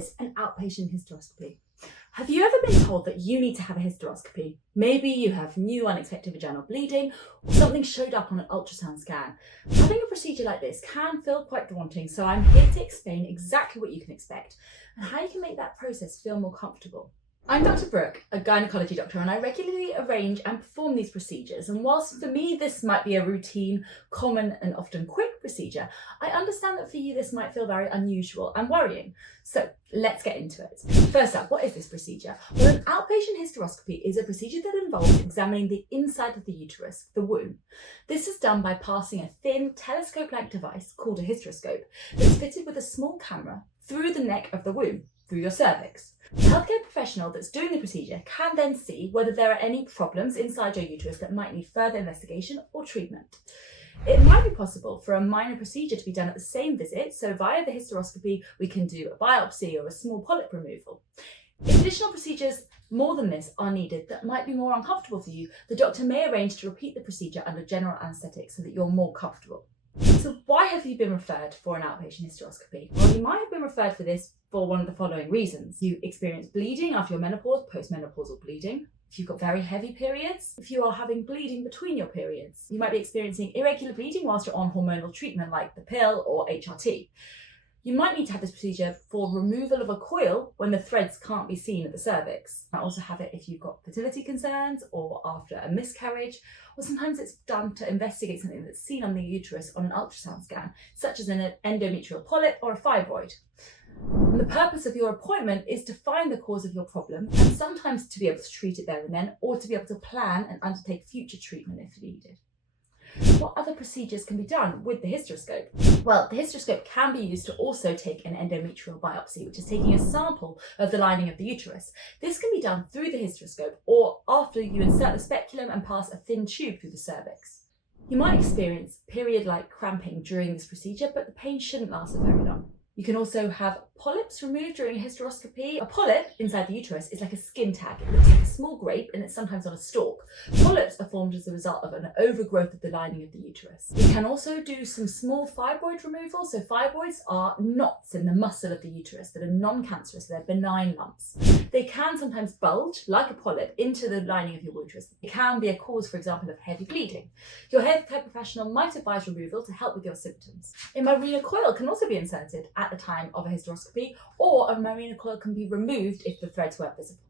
is an outpatient hysteroscopy? Have you ever been told that you need to have a hysteroscopy? Maybe you have new unexpected vaginal bleeding or something showed up on an ultrasound scan. Having a procedure like this can feel quite daunting, so I'm here to explain exactly what you can expect and how you can make that process feel more comfortable. I'm Dr Brooke, a gynaecology doctor, and I regularly arrange and perform these procedures. And whilst for me this might be a routine, common and often quick procedure, I understand that for you this might feel very unusual and worrying. So let's get into it. First up, what is this procedure? Well, an outpatient hysteroscopy is a procedure that involves examining the inside of the uterus, the womb. This is done by passing a thin telescope-like device called a hysteroscope that's fitted with a small camera through the neck of the womb, through your cervix. The healthcare professional that's doing the procedure can then see whether there are any problems inside your uterus that might need further investigation or treatment. It might be possible for a minor procedure to be done at the same visit, so via the hysteroscopy we can do a biopsy or a small polyp removal. If additional procedures more than this are needed that might be more uncomfortable for you, the doctor may arrange to repeat the procedure under general anaesthetic so that you're more comfortable. So why have you been referred for an outpatient hysteroscopy? Well, you might have been referred for this for one of the following reasons. You experience bleeding after your menopause, postmenopausal bleeding. If you've got very heavy periods, if you are having bleeding between your periods, you might be experiencing irregular bleeding whilst you're on hormonal treatment like the pill or HRT. You might need to have this procedure for removal of a coil when the threads can't be seen at the cervix. You might also have it if you've got fertility concerns or after a miscarriage, or sometimes it's done to investigate something that's seen on the uterus on an ultrasound scan, such as an endometrial polyp or a fibroid. And the purpose of your appointment is to find the cause of your problem and sometimes to be able to treat it there and then, or to be able to plan and undertake future treatment if needed. What other procedures can be done with the hysteroscope? Well, the hysteroscope can be used to also take an endometrial biopsy, which is taking a sample of the lining of the uterus. This can be done through the hysteroscope or after you insert the speculum and pass a thin tube through the cervix. You might experience period-like cramping during this procedure, but the pain shouldn't last for very long. You can also have polyps removed during a hysteroscopy. A polyp inside the uterus is like a skin tag. It looks like a small grape and it's sometimes on a stalk. Polyps are formed as a result of an overgrowth of the lining of the uterus. We can also do some small fibroid removal. So fibroids are knots in the muscle of the uterus that are non-cancerous, so they're benign lumps. They can sometimes bulge, like a polyp, into the lining of your uterus. It can be a cause, for example, of heavy bleeding. Your healthcare professional might advise removal to help with your symptoms. A Mirena coil can also be inserted at the time of a hysteroscopy, or a Mirena coil can be removed if the threads weren't visible.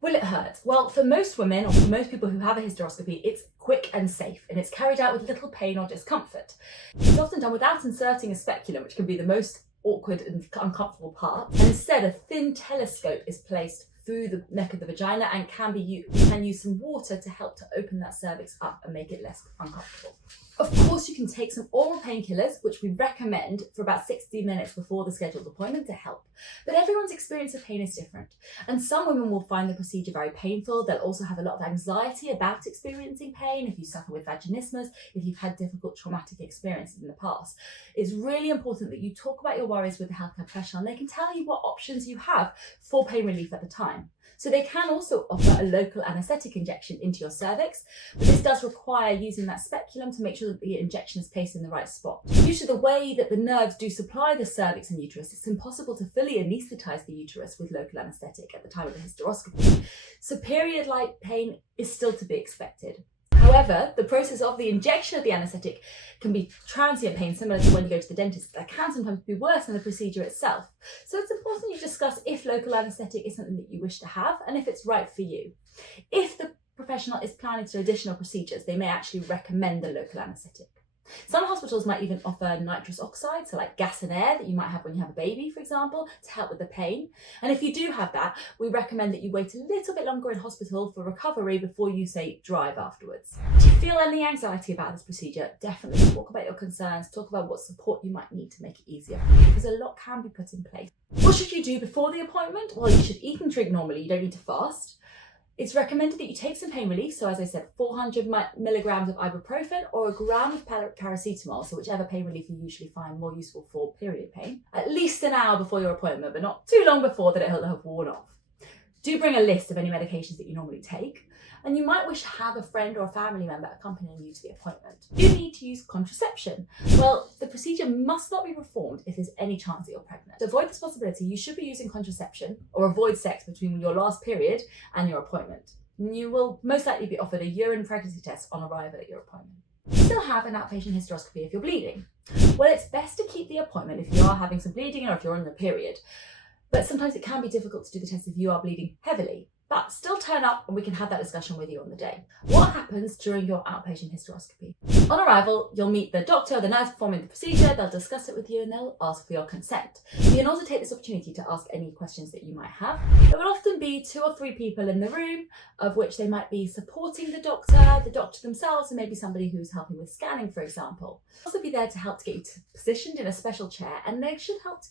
Will it hurt? Well, for most women, or for most people who have a hysteroscopy, it's quick and safe, and it's carried out with little pain or discomfort. It's often done without inserting a speculum, which can be the most awkward and uncomfortable part. And instead, a thin telescope is placed through the neck of the vagina and you can use some water to help to open that cervix up and make it less uncomfortable. Of course, you can take some oral painkillers, which we recommend for about 60 minutes before the scheduled appointment to help. But everyone's experience of pain is different. And some women will find the procedure very painful. They'll also have a lot of anxiety about experiencing pain. If you suffer with vaginismus, if you've had difficult traumatic experiences in the past, it's really important that you talk about your worries with the healthcare professional and they can tell you what options you have for pain relief at the time. So they can also offer a local anaesthetic injection into your cervix, but this does require using that speculum to make sure that the injection is placed in the right spot. Due to the way that the nerves do supply the cervix and uterus, it's impossible to fully anaesthetise the uterus with local anaesthetic at the time of the hysteroscopy. So period-like pain is still to be expected. However, the process of the injection of the anaesthetic can be transient pain, similar to when you go to the dentist. That can sometimes be worse than the procedure itself. So it's important you discuss if local anaesthetic is something that you wish to have and if it's right for you. If the professional is planning to do additional procedures, they may actually recommend the local anaesthetic. Some hospitals might even offer nitrous oxide, so like gas and air that you might have when you have a baby, for example, to help with the pain. And if you do have that, we recommend that you wait a little bit longer in hospital for recovery before you, say, drive afterwards. Do you feel any anxiety about this procedure? Definitely talk about your concerns, talk about what support you might need to make it easier for you, because a lot can be put in place. What should you do before the appointment? Well, you should eat and drink normally. You don't need to fast. It's recommended that you take some pain relief, so as I said, 400 milligrams of ibuprofen or a gram of paracetamol, so whichever pain relief you usually find more useful for period pain, at least an hour before your appointment, but not too long before that it'll have worn off. Do bring a list of any medications that you normally take, and you might wish to have a friend or a family member accompanying you to the appointment. You need to use contraception. Well, the procedure must not be performed if there's any chance that you're pregnant. To avoid this possibility, you should be using contraception or avoid sex between your last period and your appointment. You will most likely be offered a urine pregnancy test on arrival at your appointment. You still have an outpatient hysteroscopy if you're bleeding. Well, it's best to keep the appointment if you are having some bleeding or if you're on the period. But sometimes it can be difficult to do the test if you are bleeding heavily. But still turn up and we can have that discussion with you on the day. What happens during your outpatient hysteroscopy? On arrival, you'll meet the doctor or the nurse performing the procedure. They'll discuss it with you and they'll ask for your consent. You can also take this opportunity to ask any questions that you might have. There will often be 2 or 3 people in the room, of which they might be supporting the doctor themselves, and maybe somebody who's helping with scanning, for example. They'll also be there to help to get you positioned in a special chair, and they should help to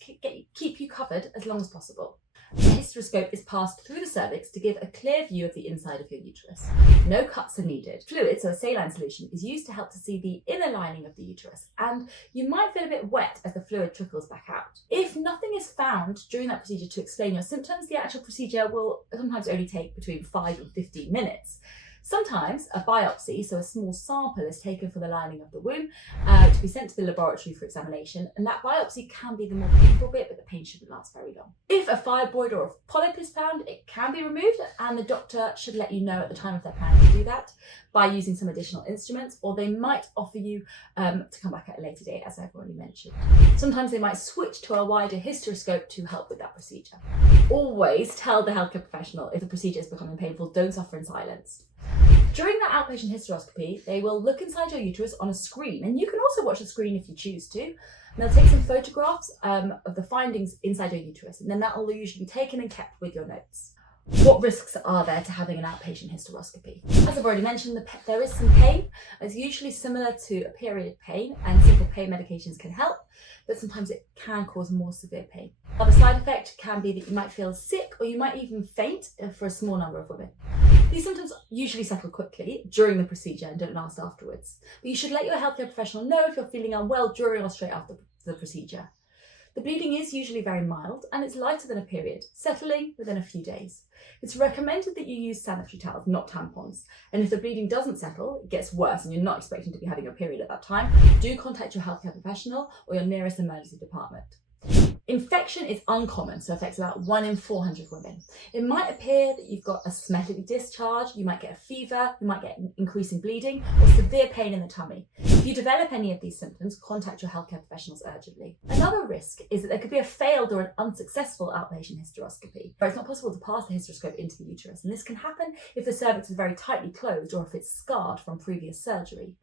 keep you covered as long as possible. The hysteroscope is passed through the cervix to give a clear view of the inside of your uterus. No cuts are needed. Fluid, so a saline solution, is used to help to see the inner lining of the uterus, and you might feel a bit wet as the fluid trickles back out. If nothing is found during that procedure to explain your symptoms, the actual procedure will sometimes only take between 5 and 15 minutes. Sometimes a biopsy, so a small sample, is taken from the lining of the womb to be sent to the laboratory for examination, and that biopsy can be the more painful bit, but the pain shouldn't last very long. If a fibroid or a polyp is found, it can be removed, and the doctor should let you know at the time if they're planning to do that by using some additional instruments, or they might offer you to come back at a later date, as I've already mentioned. Sometimes they might switch to a wider hysteroscope to help with that procedure. Always tell the healthcare professional if the procedure is becoming painful. Don't suffer in silence. During that outpatient hysteroscopy, they will look inside your uterus on a screen, and you can also watch the screen if you choose to. And they'll take some photographs of the findings inside your uterus, and then that will usually be taken and kept with your notes. What risks are there to having an outpatient hysteroscopy? As I've already mentioned, there is some pain. It's usually similar to a period pain, and simple pain medications can help, but sometimes it can cause more severe pain. Another side effect can be that you might feel sick, or you might even faint for a small number of women. These symptoms usually settle quickly during the procedure and don't last afterwards, but you should let your healthcare professional know if you're feeling unwell during or straight after the procedure. The bleeding is usually very mild and it's lighter than a period, settling within a few days. It's recommended that you use sanitary towels, not tampons. And if the bleeding doesn't settle, it gets worse and you're not expecting to be having a period at that time, do contact your healthcare professional or your nearest emergency department. Infection is uncommon, so affects about 1 in 400 women. It might appear that you've got a somatic discharge, you might get a fever, you might get increasing bleeding or severe pain in the tummy. If you develop any of these symptoms, contact your healthcare professionals urgently. Another risk is that there could be a failed or an unsuccessful outpatient hysteroscopy, where it's not possible to pass the hysteroscope into the uterus, and this can happen if the cervix is very tightly closed or if it's scarred from previous surgery.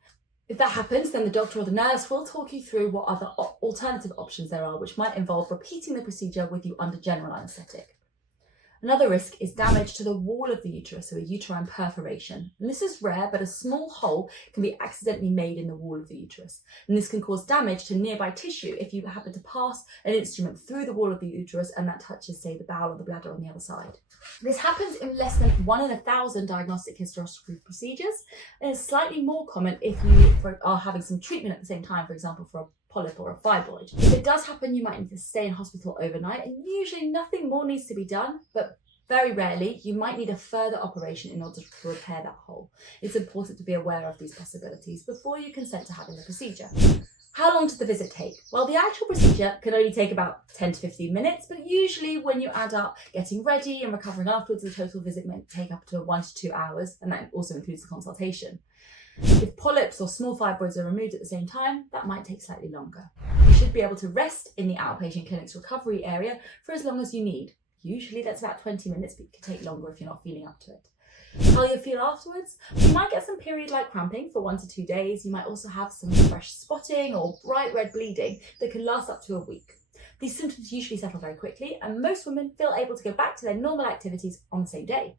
If that happens, then the doctor or the nurse will talk you through what other alternative options there are, which might involve repeating the procedure with you under general anaesthetic. Another risk is damage to the wall of the uterus, so a uterine perforation. And this is rare, but a small hole can be accidentally made in the wall of the uterus. And this can cause damage to nearby tissue if you happen to pass an instrument through the wall of the uterus and that touches, say, the bowel or the bladder on the other side. This happens in less than 1 in 1,000 diagnostic hysteroscopy procedures, and it's slightly more common if you are having some treatment at the same time, for example, for a polyp or a fibroid. If it does happen, you might need to stay in hospital overnight, and usually nothing more needs to be done, but very rarely you might need a further operation in order to repair that hole. It's important to be aware of these possibilities before you consent to having the procedure. How long does the visit take? Well, the actual procedure can only take about 10 to 15 minutes, but usually when you add up getting ready and recovering afterwards, the total visit may take up to 1 to 2 hours, and that also includes the consultation. If polyps or small fibroids are removed at the same time, that might take slightly longer. You should be able to rest in the outpatient clinic's recovery area for as long as you need. Usually that's about 20 minutes, but it can take longer if you're not feeling up to it. How you feel afterwards? You might get some period-like cramping for 1 to 2 days. You might also have some fresh spotting or bright red bleeding that can last up to a week. These symptoms usually settle very quickly, and most women feel able to go back to their normal activities on the same day.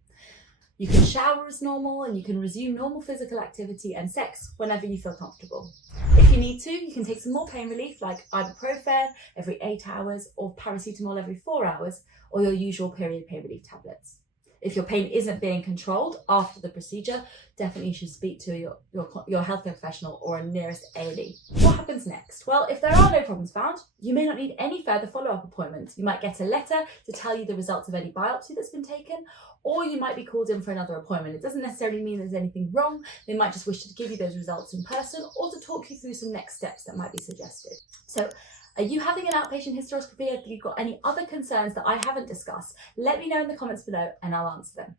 You can shower as normal, and you can resume normal physical activity and sex whenever you feel comfortable. If you need to, you can take some more pain relief like ibuprofen every 8 hours or paracetamol every 4 hours, or your usual period pain relief tablets. If your pain isn't being controlled after the procedure, definitely you should speak to your healthcare professional or a nearest A&E. What happens next? Well, if there are no problems found, you may not need any further follow-up appointments. You might get a letter to tell you the results of any biopsy that's been taken, or you might be called in for another appointment. It doesn't necessarily mean there's anything wrong. They might just wish to give you those results in person or to talk you through some next steps that might be suggested. So, are you having an outpatient hysteroscopy? Have you got any other concerns that I haven't discussed? Let me know in the comments below and I'll answer them.